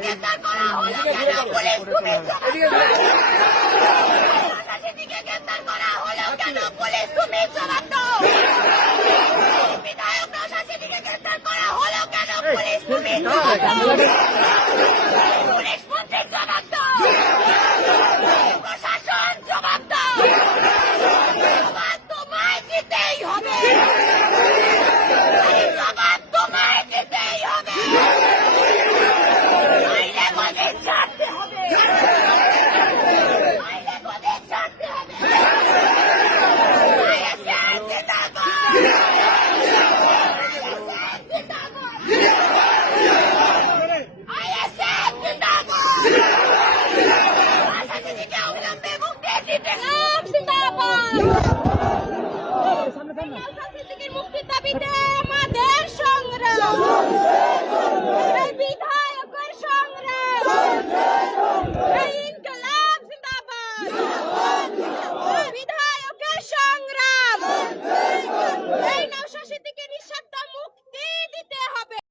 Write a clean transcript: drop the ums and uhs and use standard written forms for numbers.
গ্রেফতার করা হলো কেন? পুলিশ তুমি গ্রেফতার করা হলো কেন? পুলিশ তুমি জবাব দাও। বিধায়ক নওশাদ সিদ্দিকীকে গ্রেফতার করা হলো কেন? পুলিশ তুমি জবাব দাও। পুলিশ মন্ত্রী জবাব দাও। প্রশাসন জবাব দাও। জবাব তোমায় দিতেই হবে। জবাব তোমায় দিতেই হবে। নইলে গদি ছাড়তে হবে। নইলে গদি ছাড়তে হবে। ISF জিন্দাবাদ। ISF জিন্দাবাদ। নওশাদ সিদ্দিকীকে অবিলম্বে মুক্তি দিতে হবে। জিন্দাবাদ। নওশাদ সিদ্দিকীর মুক্তির দাবিতে